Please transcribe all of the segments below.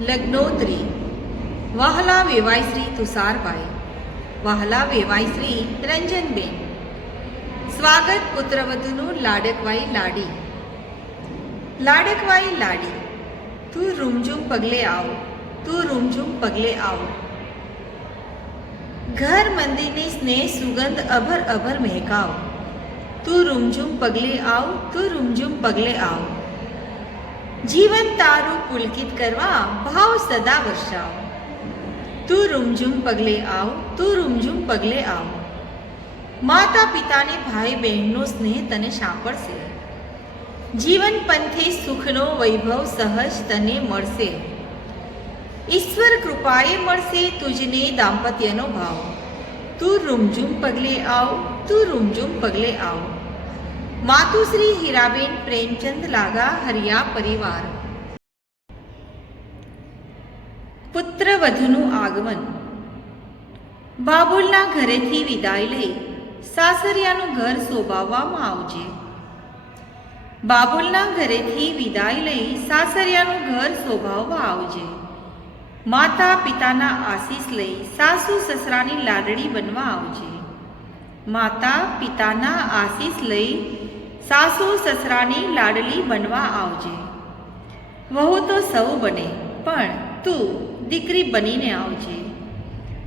લગ્નોત્રી. વહાલા વેવાય શ્રી તુષારભાઈ, વહાલા વેવાય શ્રી રંજનબેન. સ્વાગત પુત્રવધુનું લાડકવાઈ લાડી. લાડકવાઈ લાડી, તું રૂમઝૂમ પગલે આવ, તું રૂમઝૂમ પગલે આવ. ઘર મંદિરની સ્નેહ સુગંધ અભર અભર મહેકાવ. તું રૂમઝૂમ પગલે આવ, તું રૂમઝૂમ પગલે આવ. જીવન તારું પુલકિત કરવા ભાવ સદા વર્ષાવ. તું રૂમઝૂમ પગલે આવ, તું રૂમઝૂમ પગલે આવ. માતા પિતાને ભાઈ બહેનનો સ્નેહ તને સાંપડશે. જીવન પંથે સુખનો વૈભવ સહજ તને મળશે. ઈશ્વર કૃપાએ મળશે તુજને દાંપત્યનો ભાવ. તું રૂમઝૂમ પગલે આવ, તું રૂમઝૂમ પગલે આવ. માતુશ્રી હીરાબેન પ્રેમચંદ લાગા, હરિયા પરિવાર. પુત્રવધુનું આગમન. બાબુલના ઘરેથી વિદાય લઈ સાસરિયાનું ઘર શોભાવવામાં આવજે. બાબુલના ઘરેથી વિદાય લઈ સાસરિયાનું ઘર શોભાવવા આવજે. માતા પિતાના આશીષ લઈ સાસુ સસરાની લાડડી બનવા આવજે. માતા પિતાના આશીષ લઈ સાસુ સસરાની લાડલી બનવા આવજે. વહુ તો સૌ બને, પણ તું દીકરી બનીને આવજે.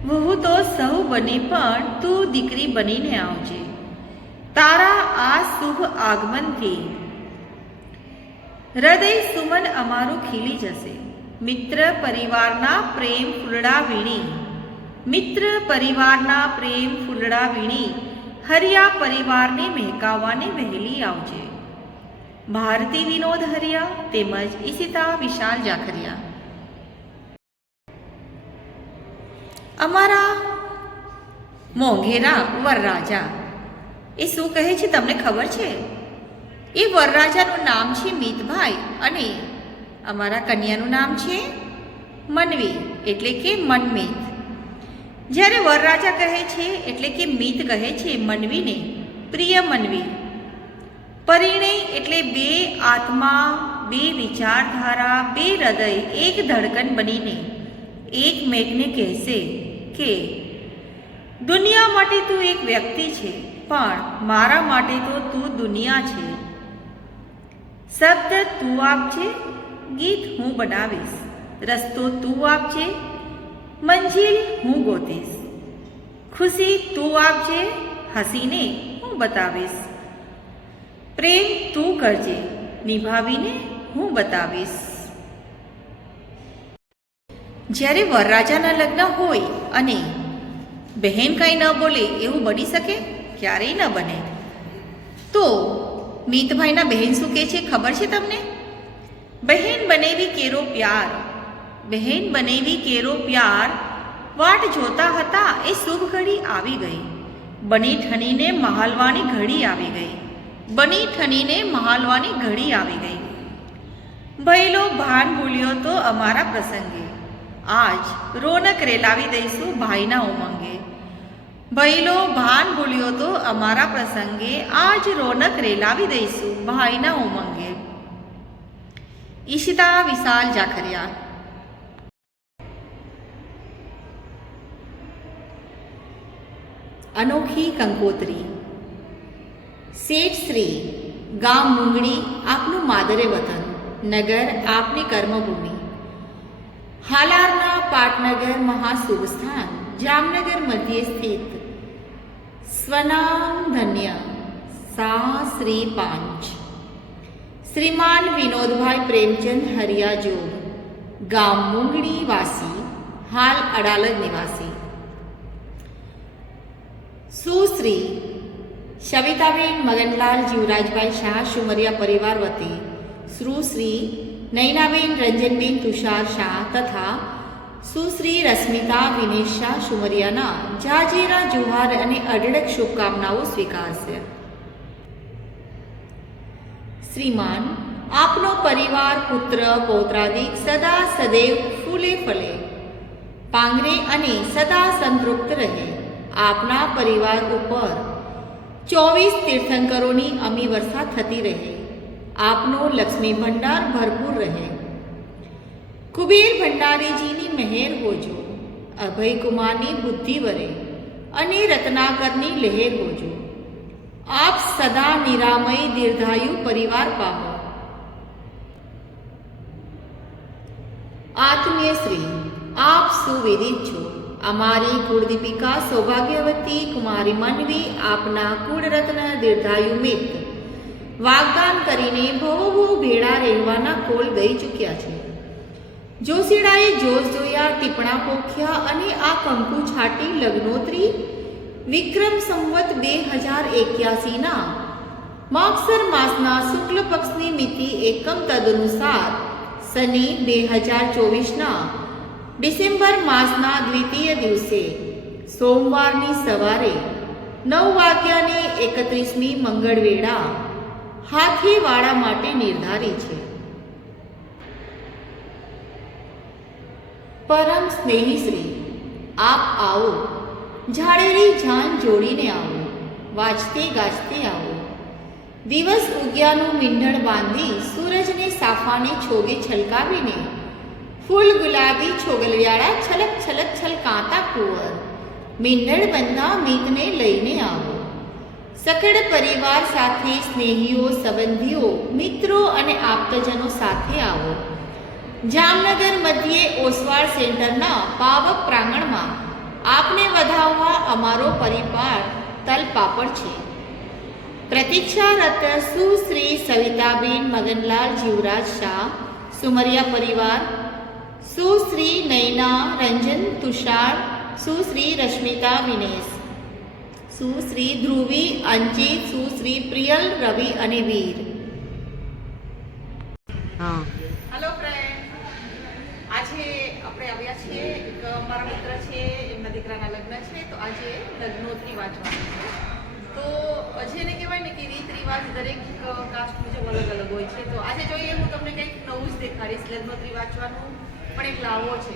વહુ તો સૌ બને, પણ તું દીકરી બનીને આવજે. તારા આ શુભ આગમનથી હૃદય સુમન અમારું ખીલી જશે. મિત્ર પરિવારના પ્રેમ ફૂલડા વીણી, મિત્ર પરિવારના પ્રેમ ફૂલડા વીણી હરિયા પરિવારને મહેકાવવાને વહેલી આવજે. ભારતી વિનોદ હરિયા તેમજ ઈશિતા વિશાલ જાખરિયા. અમારા મોંઘેરા વરરાજા એ શું કહે છે તમને ખબર છે? એ વરરાજાનું નામ છે મિતભાઈ અને અમારા કન્યાનું નામ છે મનવી, એટલે કે મનમીત. જ્યારે વરરાજા કહે છે એટલે કે મિત કહે છે મનવીને, પ્રિય મનવી. પરિણય એટલે બે આત્મા, બે વિચારધારા, બે હૃદય એક ધડકન બનીને એક મેઘને કહેશે કે દુનિયા માટે તું એક વ્યક્તિ છે, પણ મારા માટે તો તું દુનિયા છે. શબ્દ તું આપજે, ગીત હું બનાવીશ. રસ્તો તું આપજે, મંજિલ હું ગોતીશ. ખુશી તું આપજે, હસીને હું બતાવીશ. પ્રેમ તું કરજે, નિભાવીને હું બતાવીશ. જ્યારે વરરાજાના લગ્ન હોય અને બહેન કાંઈ ન બોલે એવું બની શકે? ક્યારેય ન બને. તો મિતભાઈના બહેન શું કહે છે ખબર છે તમને? બહેન બનેવી કેરો પ્યાર, બહેન બનેવી કેરો પ્યાર, વાટ જોતા હતા એ શુભ ઘડી આવી ગઈ. બની ઠનીને મહાલવાની ઘડી આવી ગઈ, બની ઠનીને મહાલવાની ઘડી આવી ગઈ. ભઈલો ભાન ભૂલ્યો તો અમારા પ્રસંગે, આજ રોનક રેલાવી દઈશું ભાઈના ઉમંગે. ભઈલો ભાન ભૂલ્યો તો અમારા પ્રસંગે, આજ રોનક રેલાવી દઈશું ભાઈના ઉમંગે. ઈશિતા વિશાલ જાખરિયા. અનોખી કંકોત્રી. શેઠ શ્રી, ગામ મુંગડી આપનું માદરે વતન, નગર આપની કર્મભૂમિ. હાલારના પાટનગર મહાશુભ સ્થાન, જામનગર મધ્યે સ્થિત સ્વનામ ધન્ય સા શ્રી પાંચ શ્રીમાન વિનોદભાઈ પ્રેમચંદ હરિયા જોગ, ગામ મુંગડી વાસી, હાલ અડાલજ નિવાસી. સુશ્રી સવિતાબેન મગનલાલ જીવરાજભાઈ શાહ સુમરિયા પરિવાર વતી સુશ્રી નૈનાબેન રંજનબેન તુષાર શાહ તથા સુશ્રી રશ્મિતા વિનેશ શાહ સુમરિયાના જાજીરા જુહાર અને અઢળક શુભકામનાઓ સ્વીકારશે. શ્રીમાન, આપનો પરિવાર પુત્ર પૌત્રાદિક સદા સદૈવ ફૂલે ફલે, પાંગરે અને સદા સંતૃપ્ત રહે. આપના પરિવાર ઉપર 24 તીર્થંકરોની અમી વર્ષા થતી રહે. આપનો લક્ષ્મી ભંડાર ભરપૂર રહે. કુબેર ભંડારીજીની મહેર હોજો, અભયકુમારની બુદ્ધિ વરે અને રત્નાકરની લહેર હોજો. આપ સદા નિરામય દીર્ઘાયુ પરિવાર પામો. આત્મીય શ્રી, આપ સુવિદિત છો. અમારી કુળદીપિકા સૌભાગ્યવતી કુમારી મનવી આપના કુળરત્ન દીર્ઘાયુ મિત વાગદાન કરીને ભવો ભેળા રહેવાના કોલ દઈ ચૂક્યા છે. જોશીડાએ જોશ જોયા, ટીપણા પોખ્યા અને આ કંકુ છાટી લગ્નોત્રી વિક્રમ સંવત 2081ના માગસર માસના શુક્લ પક્ષની મિતિ એકમ તદનુસાર શનિ 2024ના ડિસેમ્બર માસના દ્વિતીય દિવસે સોમવારની સવારે 9:31 મંગળવેળા હાથીવાડા માટે નિર્ધારી છે. પરમ સ્નેહી શ્રી, આપ આવો. ઝાડેલી જાન જોડીને આવો. વાજતે ગાજતે આવો. દિવસ ઉગ્યાનું મીંઢણ બાંધી સૂરજને સાફાને છોગે છલકાવીને ફૂલ ગુલાબી છોગલિયાળા છલક છલક છલકાતા કુંવર મીંઢણ બંધા મીતને લઈને આવો. સકળ પરિવાર સાથે સ્નેહીઓ, સંબંધીઓ, મિત્રો અને આપ્તજનો સાથે આવો. જામનગર મધ્યે ઓસવાળ સેન્ટરના પાવક પ્રાંગણમાં આપને વધાવવા અમારો પરિવાર તલપાપડ છે. પ્રતીક્ષારત સુશ્રી સવિતાબેન મગનલાલ જીવરાજ શાહ, સુમરિયા પરિવાર, સુશ્રી નયના રંજન તુષાર, સુશ્રી રશ્મિતા વિનેશ, સુશ્રી ધ્રુવી અંચિત, સુશ્રી પ્રિયલ રવિ અને વીર. હેલો ફ્રેન્ડ, આજે આપણે આવ્યા છીએ. એક મારા મિત્ર છે, એમના દીકરાના લગ્ન છે, તો આજે લગ્નોત્રી વાંચવાની છે. તો જેને કહેવાય ને કે રીત રિવાજ દરેક કાસ્ટ મુજબ અલગ અલગ હોય છે. તો આજે જોઈએ હું તમને કંઈક નવું જ દેખાડીશ. લગ્નોત્રી વાંચવાનું પણ એક લાવો છે.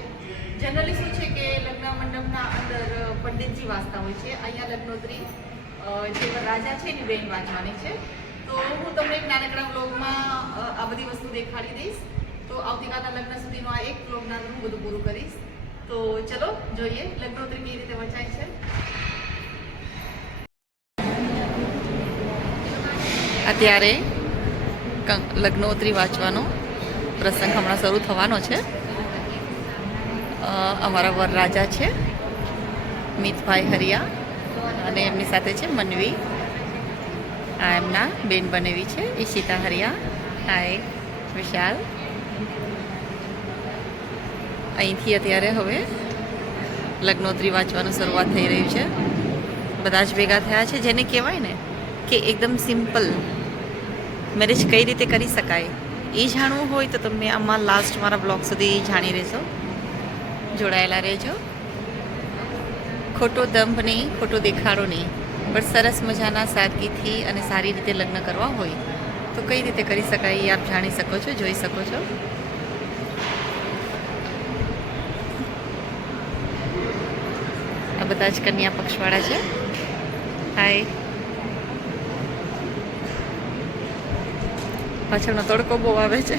જનરલી શું છે કે લગ્ન મંડપના અંદર પંડિતજી વાંચતા હોય છે. અહીંયા લગ્નોત્રી જે રાજા છે એની બેન વાંચવાની છે. તો હું તમને એક નાનકડા બ્લોગમાં આ બધી વસ્તુ દેખાડી દઈશ. તો આવતીકાલના લગ્ન સુધીનો આ એક બ્લોગના હું બધું પૂરું કરીશ. તો ચલો જોઈએ લગ્નોત્રી કેવી રીતે વંચાય છે. અત્યારે લગ્નોત્રી વાંચવાનો પ્રસંગ હમણાં શરૂ થવાનો છે. અમારા વરરાજા છે મિતભાઈ હરિયા અને એમની સાથે છે મનવી. આ એમના બેન બનેવી છે ઈશિતા હરિયા. હાય વિશાલ. અહીંથી અત્યારે હવે લગ્નોત્રી વાંચવાનું શરૂઆત થઈ રહ્યું છે. બધા જ ભેગા થયા છે. જેને કહેવાય ને કે એકદમ સિમ્પલ મેરેજ કઈ રીતે કરી શકાય એ જાણવું હોય તો તમે આમાં લાસ્ટ મારા બ્લોગ સુધી જાણી રહેશો. જોડાયેલા રહેજો. ખોટો દંભ નહીં, ખોટો દેખાડો નહીં, પણ સરસ મજાના સાદગીથી અને સારી રીતે લગ્ન કરવા હોય તો કઈ રીતે કરી શકાય એ આપ જાણી શકો છો, જોઈ શકો છો. આ બધા જ કન્યા પક્ષવાળા છે. હાય. પાછળનો તડકો બહુ આવે છે.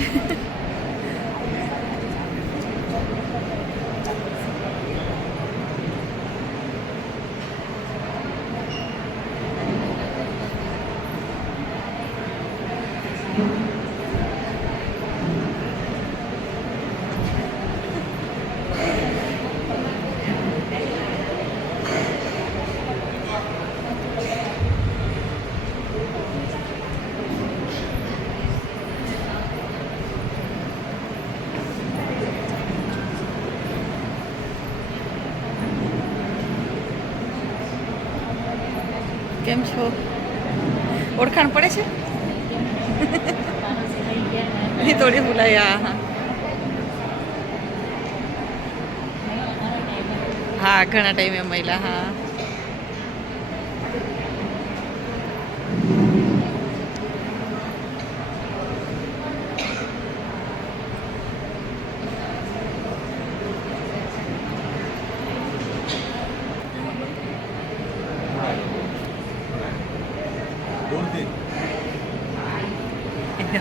કેમ છો? ઓળખાણ પડે છે? એ થોડી ભૂલાયા. હા, ઘણા ટાઈમે મળ્યા. હા,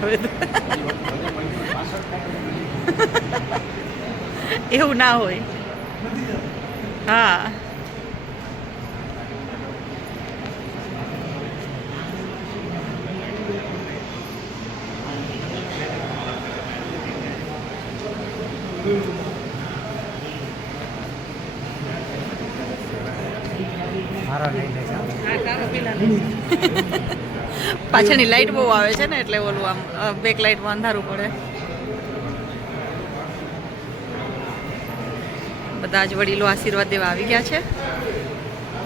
હવે એવું ના હોય. હા પાછળની લાઈટ બહુ આવે છે ને એટલે ઓલું આમ બેક લાઈટમાં અંધારું પડે. બધા જ વડીલો આશીર્વાદ દેવા આવી ગયા છે.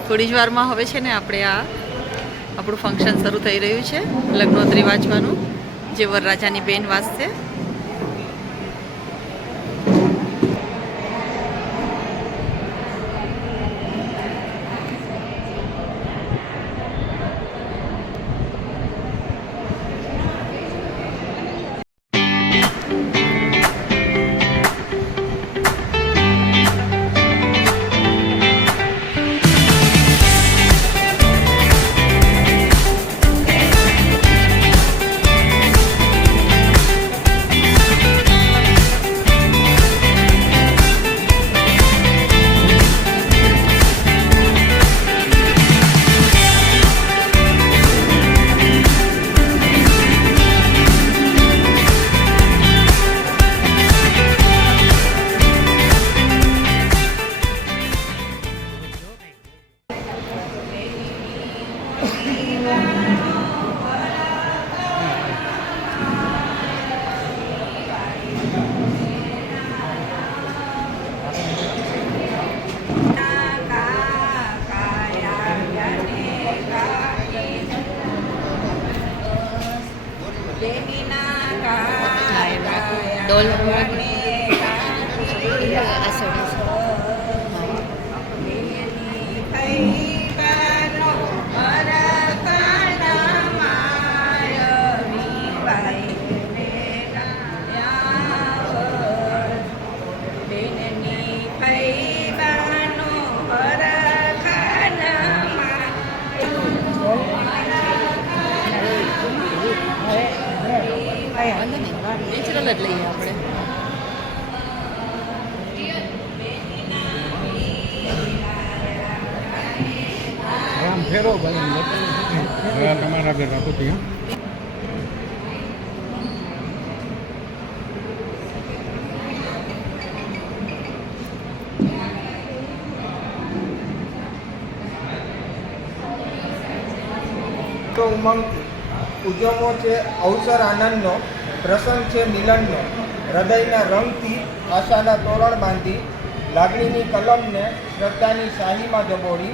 થોડી જ વારમાં હવે છે ને આપણે આપણું ફંક્શન શરૂ થઈ રહ્યું છે, લગ્નોત્રી વાંચવાનું, જે વરરાજાની બેન વાંચશે. ડોલ નેચરલ જ લઈએ આપણે. ફેરો ભાઈ તમારા ઘર રાખો ત્યાં. તો ઉમંગ ઉજવવો છે અવસર આનંદનો, પ્રસંગ છે મિલનનો. હૃદયના રંગથી આશાના તોરણ બાંધી, લાગણીની કલમને શ્રદ્ધાની શાહીમાં જબોળી,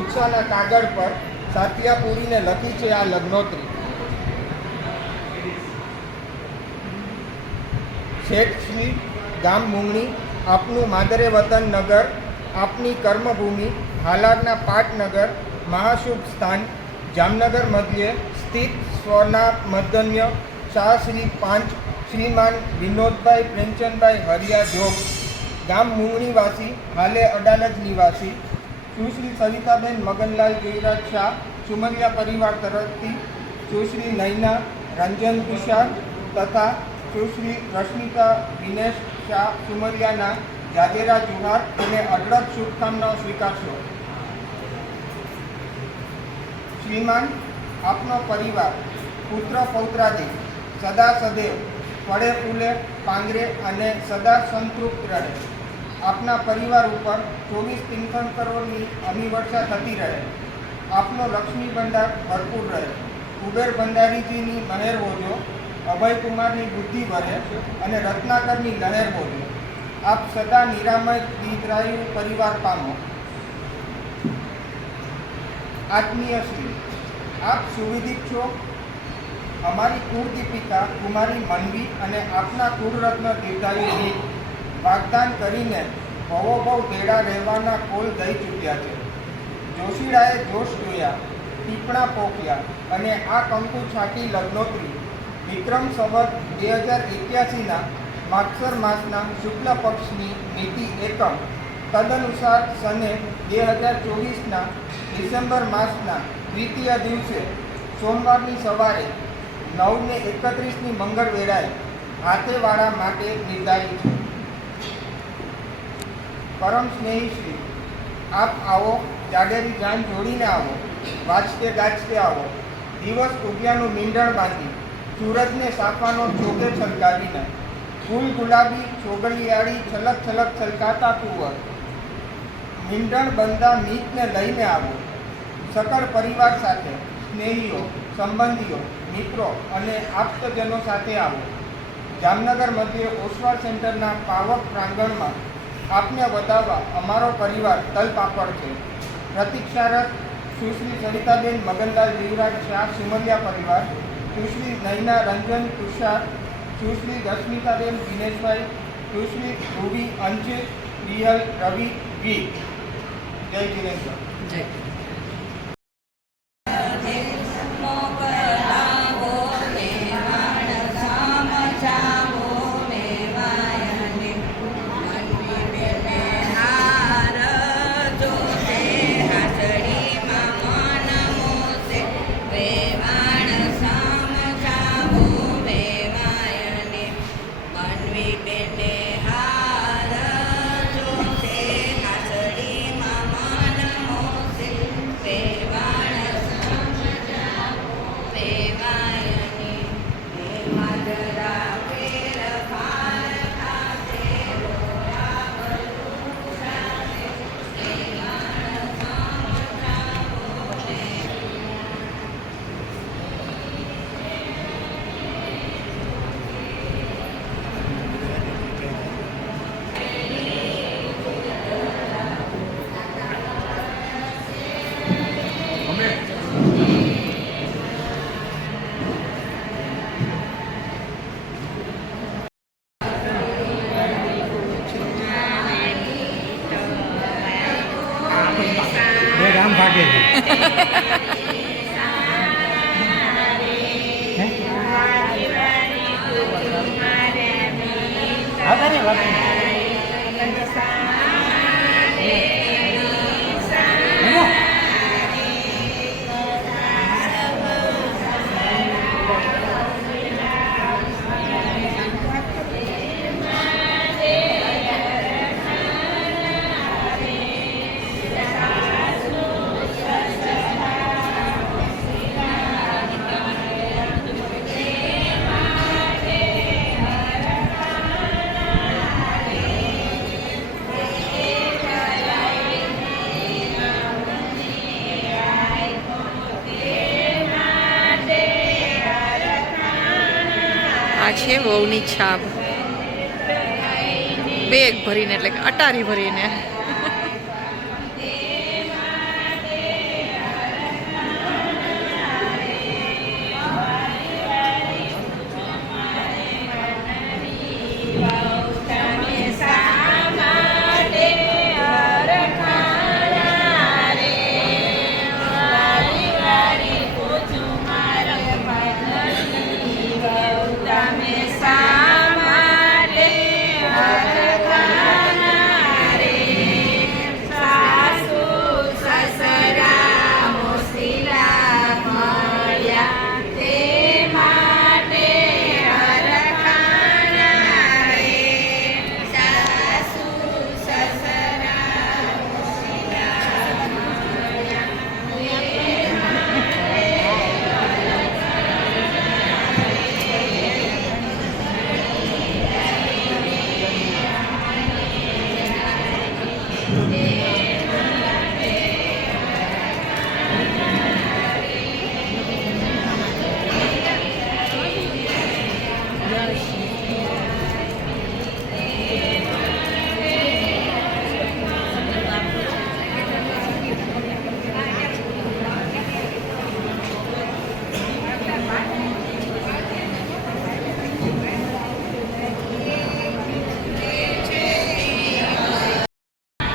ઉત્સાહના કાગળ પર સાતિયા પૂરીને લખી છે આ લગ્નોત્રી. શેઠ શ્રી ગામ મુંગણી, આપનું માદરે વતન નગર, આપની કર્મભૂમિ, હાલારના પાટનગર, મહાશુભ સ્થાન, જામનગર મધ્યે સ્થિત સ્વના મધન્ય શાહ શ્રી પાંચ શ્રીમાન વિનોદભાઈ પ્રેમચંદભાઈ હરિયા જોગ, ગામ મુંગણીવાસી, હાલે અડાલજ નિવાસી. સુશ્રી સવિતાબેન મગનલાલ જયરાજ શાહ સુમરિયા પરિવાર તરફથી સુશ્રી નૈના રંજન તુષાર તથા સુશ્રી રશ્મિતા વિનેશ શાહ સુમરિયાના જાગેરા જુહાર અને અઢળક શુભકામનાઓ સ્વીકારશો. શ્રીમાન, આપનો પરિવાર પુત્ર પૌત્રાદિ સદા સદૈવ ફળે ફૂલે પાંગરે અને સદા સંતૃપ્ત રહે. આપના પરિવાર ઉપર 24 તીર્થંકરોની અમીવર્ષા થતી રહે. આપનો લક્ષ્મી ભંડાર ભરપૂર રહે. કુબેર ભંડારીજીની મહેર હોજો, અભયકુમારની બુદ્ધિ વરે અને રત્નાકરની લહેર હોજો. આપ સદા નિરામય દીર્ઘાયુ પરિવાર પામો. આત્મીય શ્રી, આપ સુવિદિત છો. અમારી કુળદીપિકા કુમારી મનવી અને આપના કુળરત્ન દીર્ઘાયુ વાગદાન કરીને ભવોભવ ભેળા રહેવાના કોલ દઈ ચૂક્યા છે. જોશીડાએ જોશ જોયા, ટીપણા પોખ્યા અને આ કંકુ છાટી લગ્નોત્રી વિક્રમ સંવત 2081ના માગસર માસના શુક્લ પક્ષની નીતિ એકમ તદનુસાર સને 2024ના ડિસેમ્બર માસના દ્વિતીય દિવસે સોમવારની સવારે 9:31ની મંગળ વેળાએ હાથેવાડા માટે નિર્ધારિત છે. પરમ સ્નેહી શ્રી, આપ આવો, જાડેરી જાન જોડીને આવો, વાજતે ગાજતે આવો, દિવસ ઉગ્યાનું મીંડણ બાંધી, સૂરજને સાફવાનો ચોગે છલકાવીને, ફૂલ ગુલાબી ચોગલિયાળી છલક છલક છલકાતા કુંવર, મીંડણ બંધા મીતને લઈને આવો, સકળ પરિવાર સાથે, સ્નેહીઓ, સંબંધીઓ, મિત્રો અને આપ્તજનો સાથે આવો. જામનગર મધ્યે ઓસવાળ સેન્ટરના પાવક પ્રાંગણમાં આપને વધાવવા અમારો પરિવાર તલપાપડ છે. પ્રતીક્ષારત સુશ્રી સરિતાબેન મગનલાલ જીવરાજ શાહ સુમરિયા પરિવાર, સુશ્રી નયના રંજન તુષાર, સુશ્રી રશ્મિતાબેન દિનેશભાઈ, સુશ્રી ધ્રુવી અંચિત રિયલ રવિ ગીત. જય દિનેશ્વર. જય. બે રામ ભાગે છે. હા ને વાત આ છે વહુની છાપ, બેગ ભરીને એટલે કે અટારી ભરીને.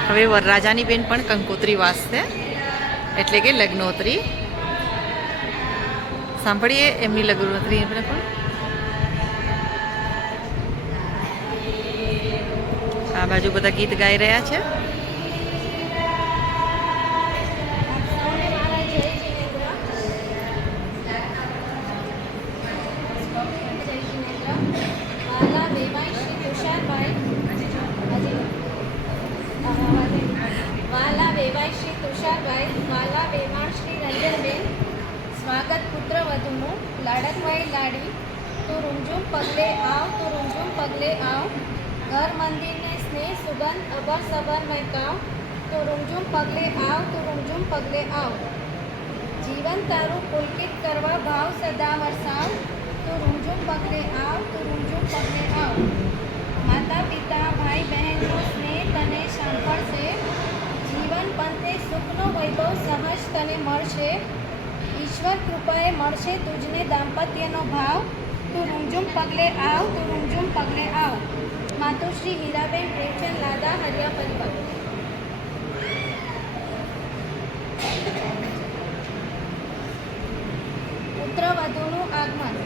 હવે વરરાજાની બેન પણ કંકોત્રી વાંચશે, એટલે કે લગ્નોત્રી. સાંભળીએ એમની લગ્નોત્રી પણ. આ બાજુ બધા ગીત ગાઈ રહ્યા છે. पगले आओ, घर मंदिर ने स्नेह सुगंध अबर सबर महकाओ, तो रुमझुम पगले आओ, तो रुमझुम पगले आओ। जीवन तारू पुलकित करवा भाव सदा वरसाव, तो रुमझुम पगले आओ, तो रुमझुम पगले आओ। माता पिता भाई बहनનો સ્નેહ તને સાંભળશે, જીવન પંથે સુખનો વૈભવ સહજ તને મળશે, ઈશ્વર કૃપાએ મળશે તુજને દાંપત્યનો ભાવ, તું રૂમઝુમ પગલે આવ, તું રૂમઝુમ પગલે આવ। માતુશ્રી હીરાબેન પ્રેમચંદ લાદા, હરિયા પરિવાર। પુત્રવધુનું આગમન।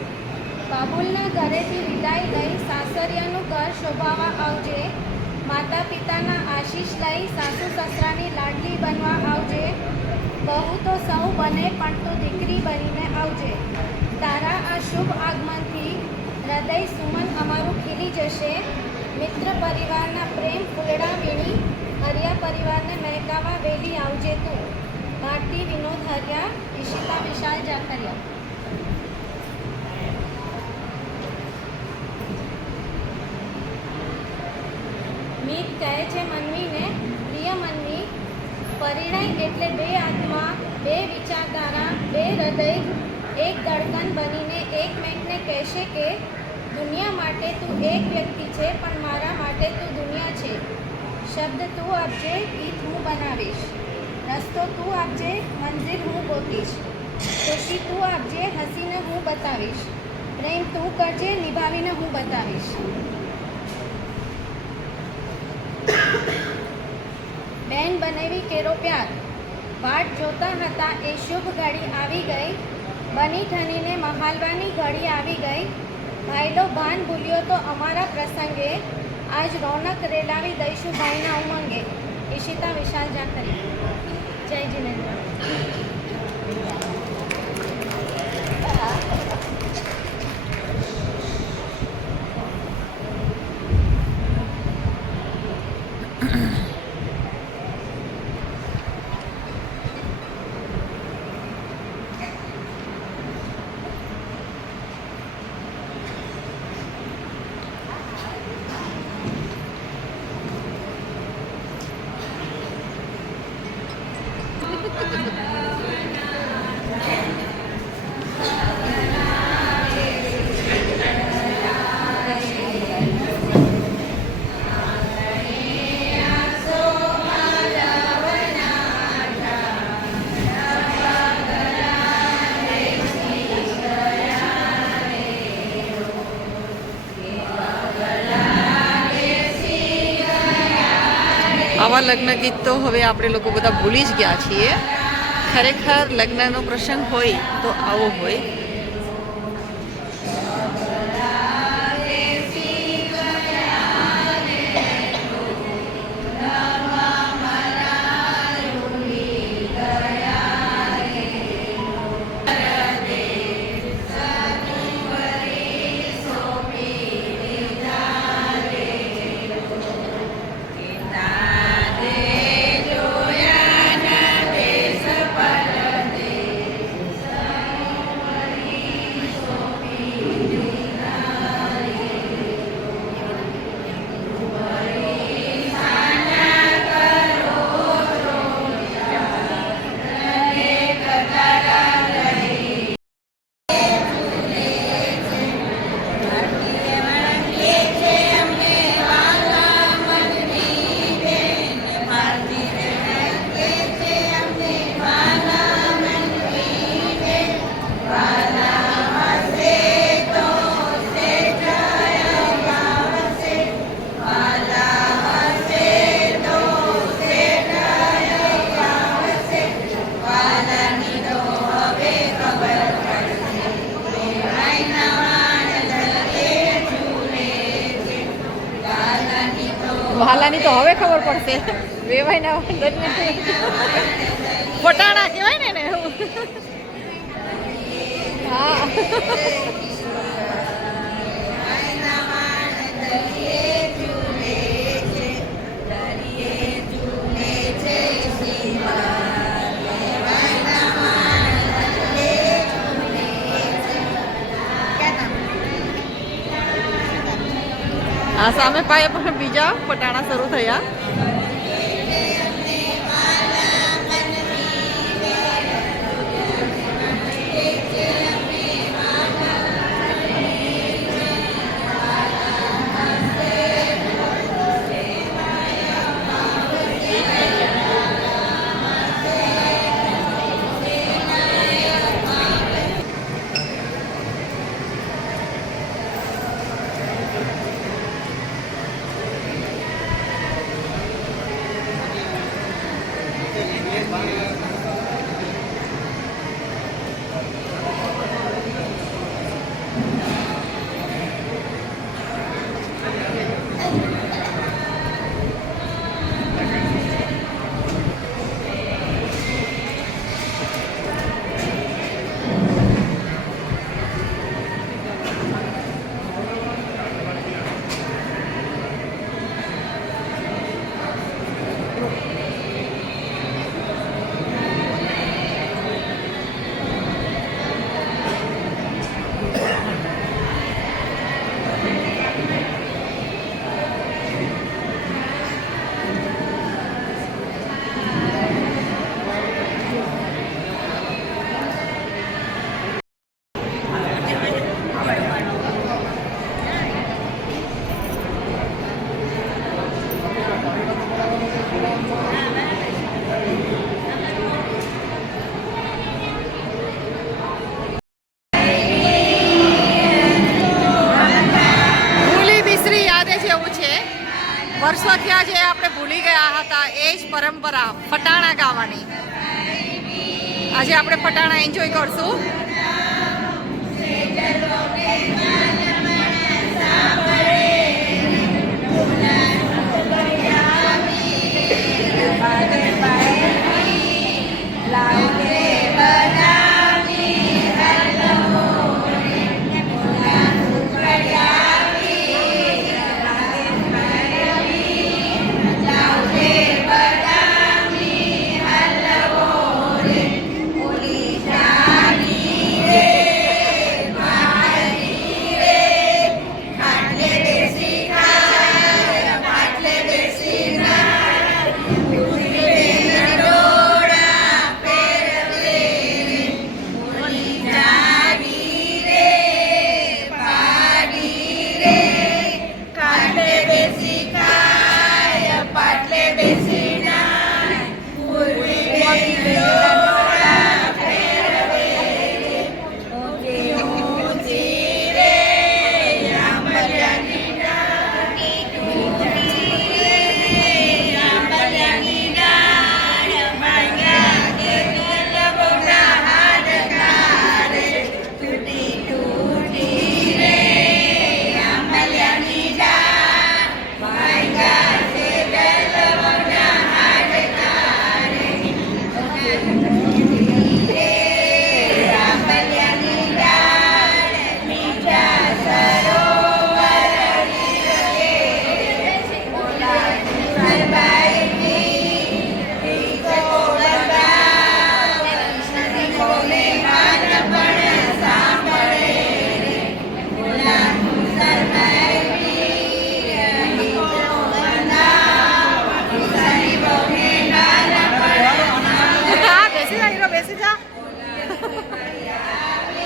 બાબુલના ઘરેથી વિદાય લઈ સાસરિયાનું ઘર શોભાવા આવજે, માતા પિતાના આશીષ લઈ સાસુ સસરાની લાડલી બનવા આવજે, બહુ તો સૌ બને પણ તું દીકરી બનીને આવજે। તારા આ શુભ આગમનથી હૃદય સુમન અમારું ખીલી જશે, મિત્ર પરિવારના પ્રેમ ફૂલડા વીણી હરિયા પરિવારને મહેકાવા વેલી આવજે તું। ભારતી વિનોદ હરિયા, ઈશિતા વિશાલ જાખરિયા। મીત કહે છે મનવીને, પ્રિય મનવી, પરિણય એટલે બે આત્મા, બે વિચારધારા, બે હૃદય એક ધડકન બનીને એકમેકને કહેશે કે દુનિયા માટે તું એક વ્યક્તિ છે, પણ મારા માટે તું દુનિયા છે। શબ્દ તું આપજે, ગીત હું બનાવીશ, રસ્તો તું આપજે, મંજિલ હું ગોતીશ, ખુશી તું આપજે, હસીને હું બતાવીશ, પ્રેમ તું કરજે, નિભાવીને હું બતાવીશ। બેન બનેવી કેરો પ્યાર, વાટ જોતા હતા એ શુભ ઘડી આવી ગઈ, બની ઠનીને મહાલવાની ઘડી આવી ગઈ, ભાઈલો ભાન ભૂલ્યો તો અમારા પ્રસંગે, આજ રોનક રેલાવી દઈશું ભાઈના ઉમંગે। ઈશિતા વિશાલ જાખરી। જય જીનેન્દ્ર। આવા લગ્ન ગીત તો હવે આપણે લોકો બધા ભૂલી જ ગયા છીએ। ખરેખર લગ્નનો પ્રસંગ હોય તો આવો હોય। વાલાની તો હવે ખબર પડશે, વેવાયના ફોટાણા કહેવાય ને એવું। હા આ સામે પાસે પણ બીજા ફટાણા શરૂ થયા. વર્ષોથી આજે આપણે ભૂલી ગયા હતા એ જ પરંપરા ફટાણા ગાવાની. આજે આપણે ફટાણા એન્જોય કરશું.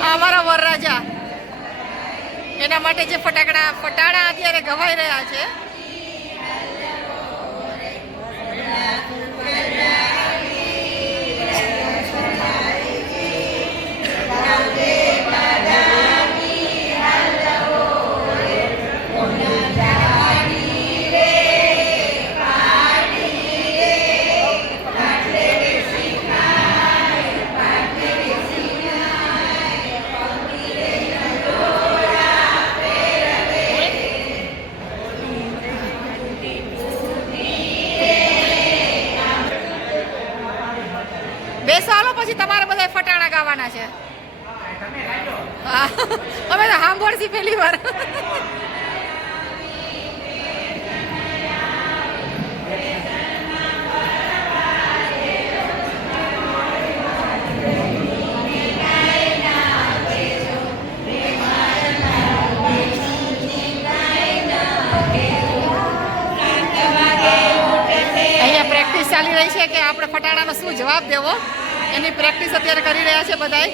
અમારા વરરાજા એના માટે જે ફટાણા અત્યારે ગવાઈ રહ્યા છે. બેસાલો પછી તમારે બધા ફટાણા ગાવાના છે. અમે તો સાંભળશી પહેલી વાર. Okay. રહી છે કે આપણે ફટાણાનો શું જવાબ દેવો, એની પ્રેક્ટિસ અત્યારે કરી રહ્યા છે બધાય.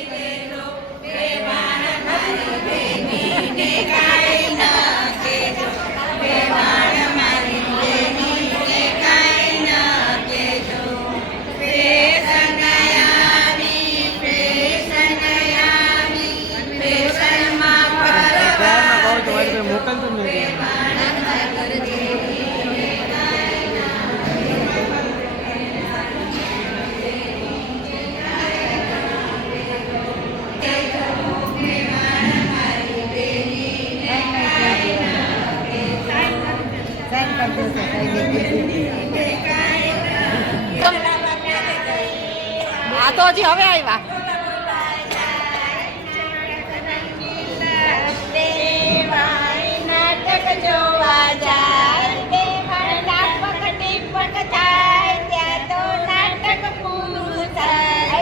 મોકલતો જ નથી. આ તો હજી હવે આવ્યા. નાટક જોવા જાય ટાપક ટીપક થાય ત્યાં તો નાટક પૂરું થાય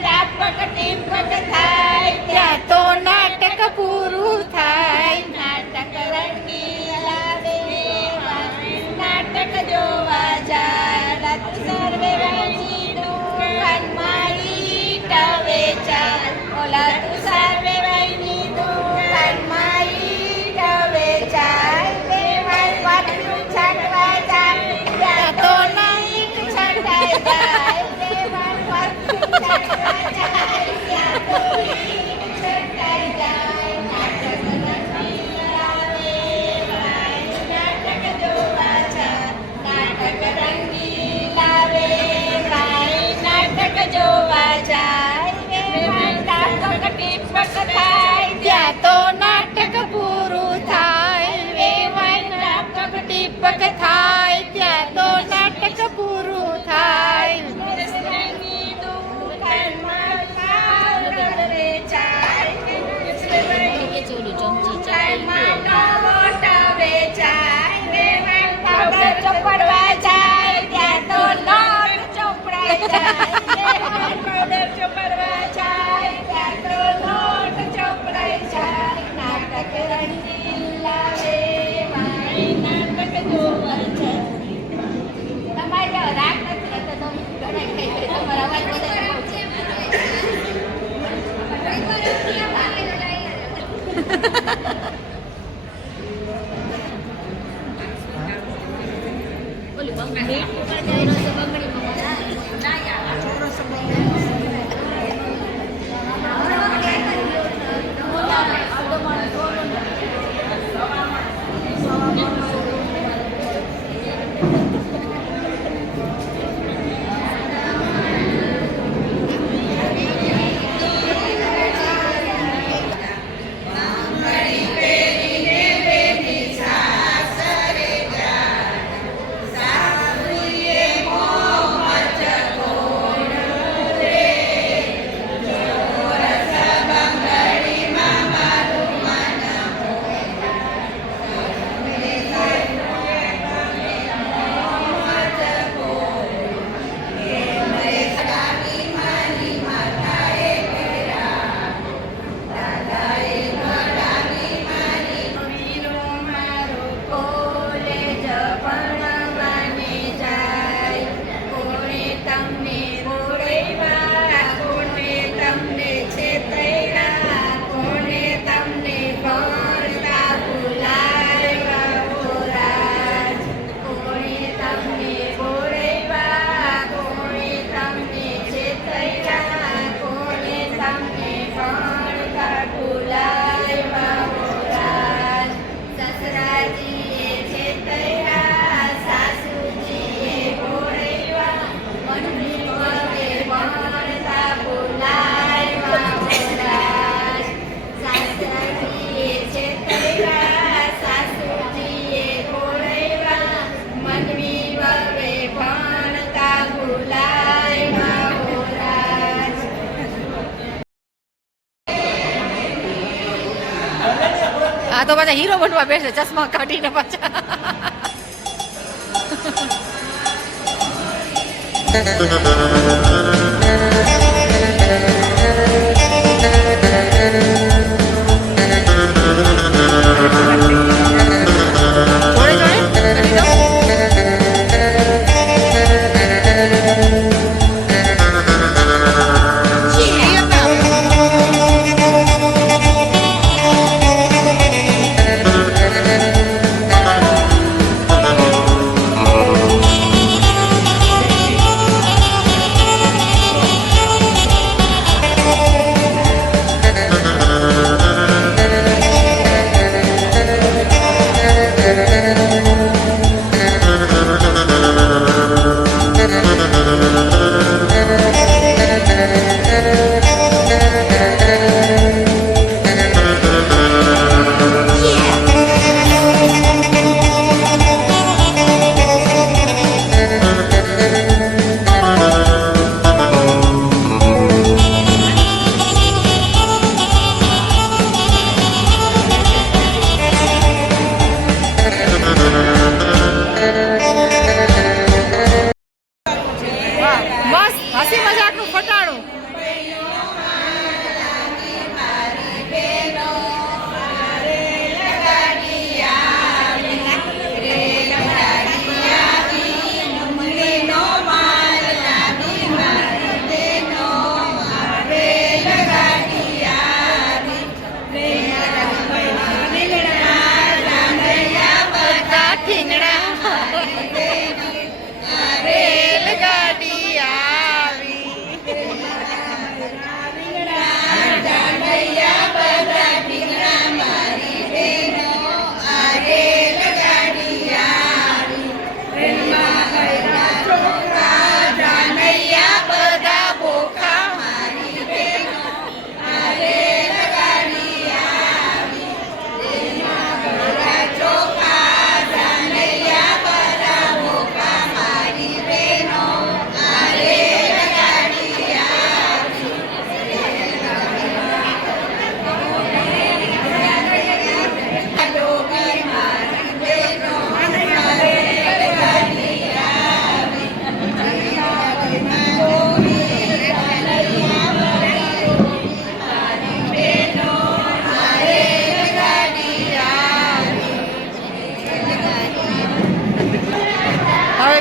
ટાપક ટીપક થાય ત્યાં તો નાટક પૂરું થાય. નાટક રંગીલા દેવા નાટક જોવા જાય સર્વે વહેંચી દુકાનમાં ઈટ વેચાય ઓલા તું સર્વે વહેંચી દુકાનમાં ઈટ વેચાય દેવાય પાછું છાંટવા જાય ત્યાં તો નહીં છટાઈ જાય દેવાય પાછું છાંટવા જાય ત્યાં તો ઈટ છટાઈ જાય નાટક રંગીલા વેવાય નાટક જોવા જાય નાટક રંગીલા વેવાય નાટક જોવા જાય વેવાય ટાપક ટીપક થાય ત્યાં તો નાટક પૂરું થાય. વેવાય ટાપક ટીપક થાય ત્યાં તો નાટક પૂરું થાય. રસની દુકાનમાં પાવડર વેચાય દુકાનમાં નોટ વેચાય વેવાય પાવડર ચોપડવા જાય ત્યાં તો નોટ ચોપડાઈ જાય વેવાય પાવડર ચોપડવા જાય ત્યાં તો નોટ ચોપડાઈ જાય નાટક રંગીલા વેવાય નાટક જોવા જાય તમારે રાગ નથી કરતા તો ઘણા ખાઈ તમારા અવાજ બધા આ તો પાછા હીરો બનવા બેસે ચશ્મા કાઢીને પાછા. જોડે જોડે કરી દો.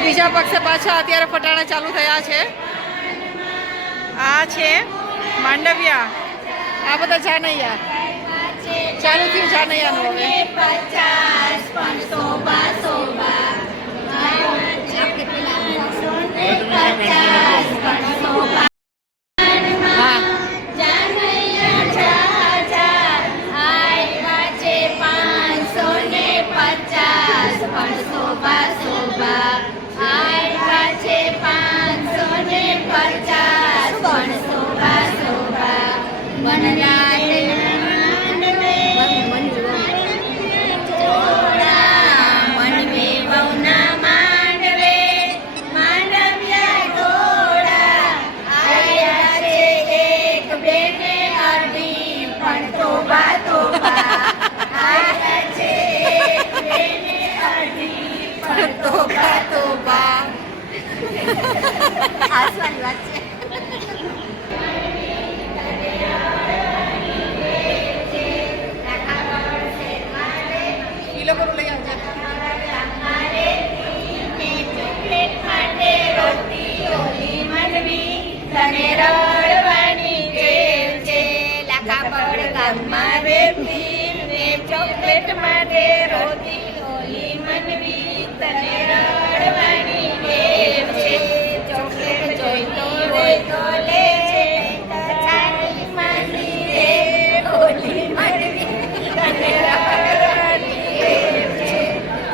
બીજા પક્ષે પાછા અત્યારે ફટાણા ચાલુ થયા છે. આ છે માંડવિયા, આ બધા જાનૈયા ચાલુ થયું જાનૈયાનું હવે. હા તોબા તોબા. હાસવાની વાત છે. ઈ લોકોનું લઈ આવજે. ચોકલેટ માટે રોતી ઓલી મનવી તને રડવાની ટેવ છે. ચોકલેટ જોઈતી હોય તો લે છે, છાની માંડી રે ઓલી મનવી તને રડવાની ટેવ છે.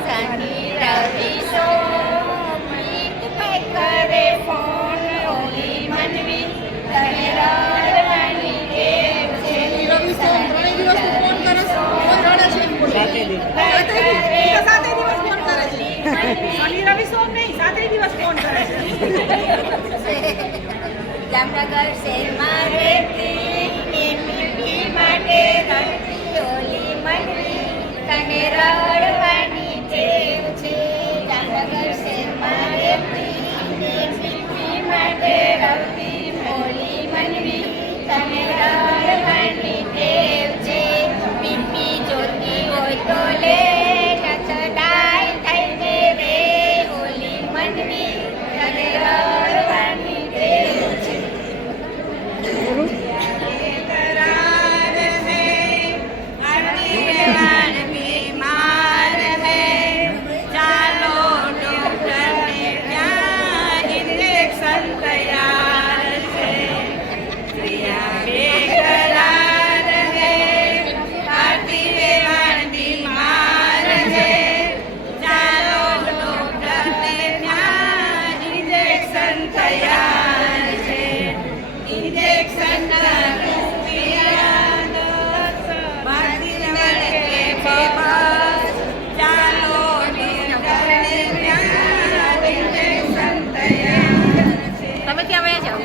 સાની રવિ સોમિત ભાઈ કરે ફોન ઓલી મનવી તને રડવાની ટેવ છે. જામનગર શહેરમાં રહેતી મીઠી માટે રડતી ઓલી મનવી તને રડવાની ટેવ છે. જામનગર શહેરમાં રહેતી મીઠી માટે રડતી ઓલી મનવી તને રડવાની ટેવ છે. પીપી જોતી હોય તો લે નચડાઈ થઈને રે ઓલી મનવી તને રડવાની ટેવ છે. તમે ત્યાં વયા જાઓ.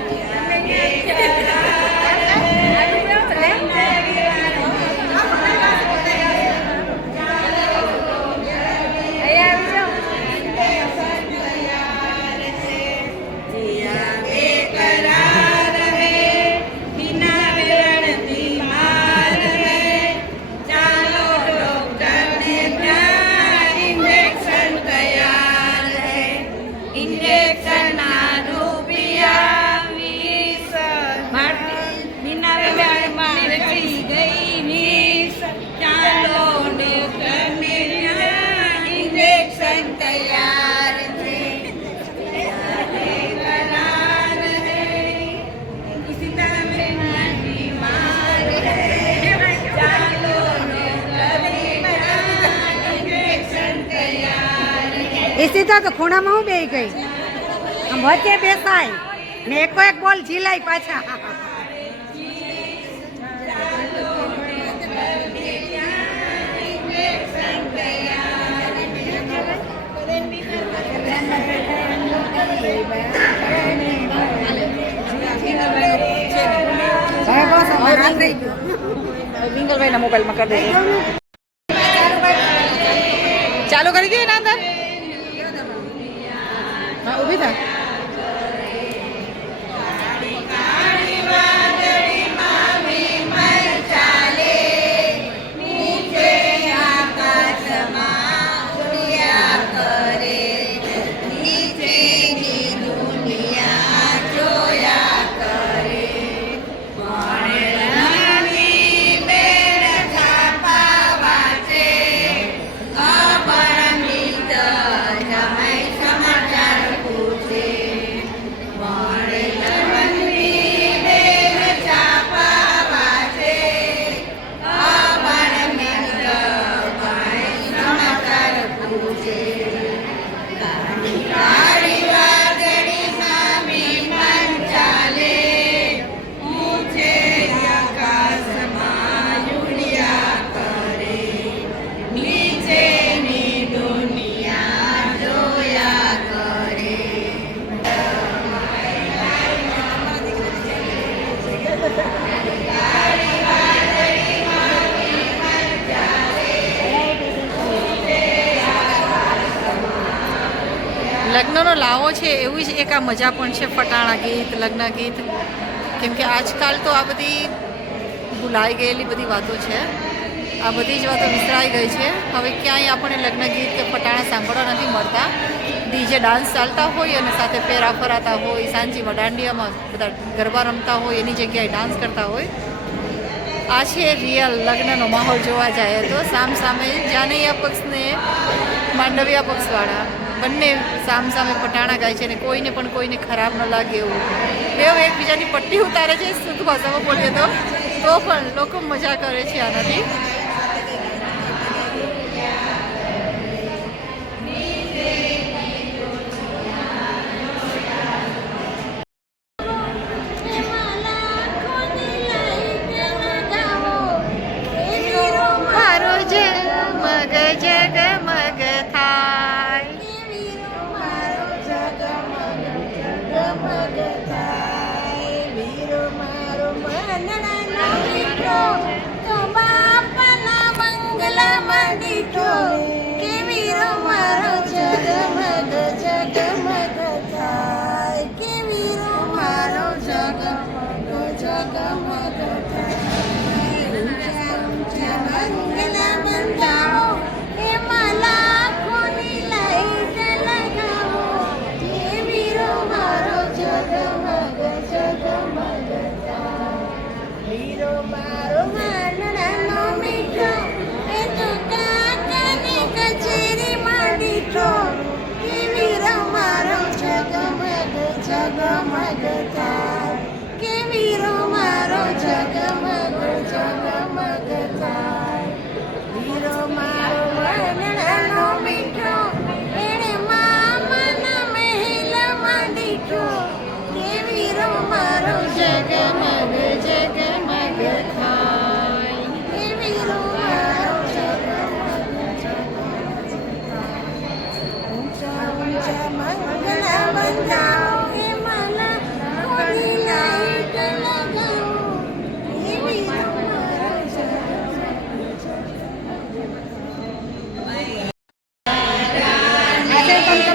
એ સીધા તો ખૂણામાં હું બેહી ગઈ, આમ વચ્ચે બેસાય ને એકો એક બોલ ઝીલાય પાછા. વિંગલભાઈના મોબાઈલમાં કરી દેજો. ચાલુ કરી દઈએ ને અંદર. હા ઊભી થા. નીચે લગ્નનો લાવો છે એવું જ એક આ મજા પણ છે. ફટાણા ગીત, લગ્ન ગીત, કેમ કે આજકાલ તો આ બધી ભૂલાઈ ગયેલી બધી વાતો છે. આ બધી જ વાતો વિસરાઈ ગઈ છે. હવે ક્યાંય આપણને લગ્ન ગીત કે ફટાણા સાંભળવા નથી મળતા. ડીજે ડાન્સ ચાલતા હોય અને સાથે પેરા ફરાતા હોય, સાંજીમાં દાંડિયામાં બધા ગરબા રમતા હોય, એની જગ્યાએ ડાન્સ કરતા હોય. આ છે રિયલ લગ્નનો માહોલ જોવા જાય તો. સામે જાનૈયા પક્ષને માંડવિયા પક્ષવાળા બંને સામે પટાણા ગાય છે અને કોઈને પણ કોઈને ખરાબ ન લાગે એવું. બેવ એકબીજાની પટ્ટી ઉતારે છે, શુદ્ધ ભાષામાં બોલીએ તો પણ લોકો મજા કરે છે આનાથી. મારો જગમગ જગમગ થાય.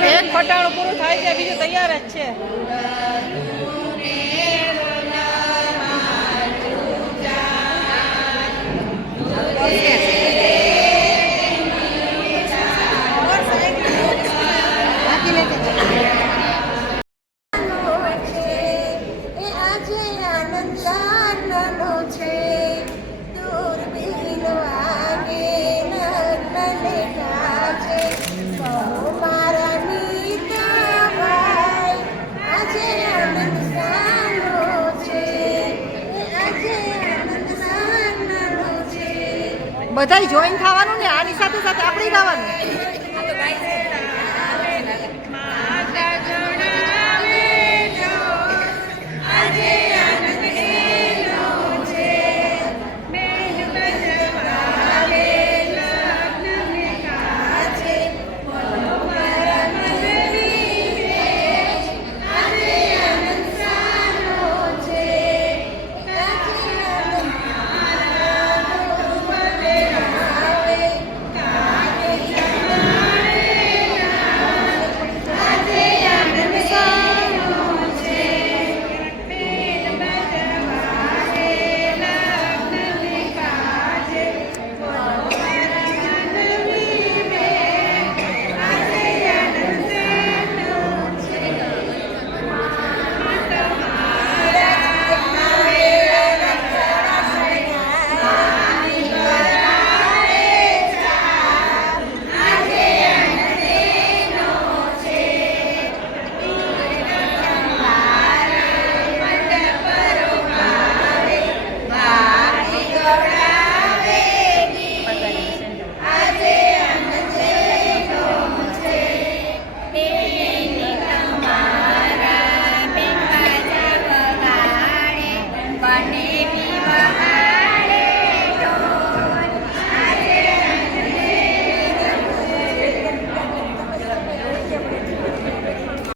એક ફટાણું પૂરું થાય છે, બીજું તૈયાર જ છે. બધાય જોઈન થવાનું ને આની સાથે સાથે આપણે ગાવાનું.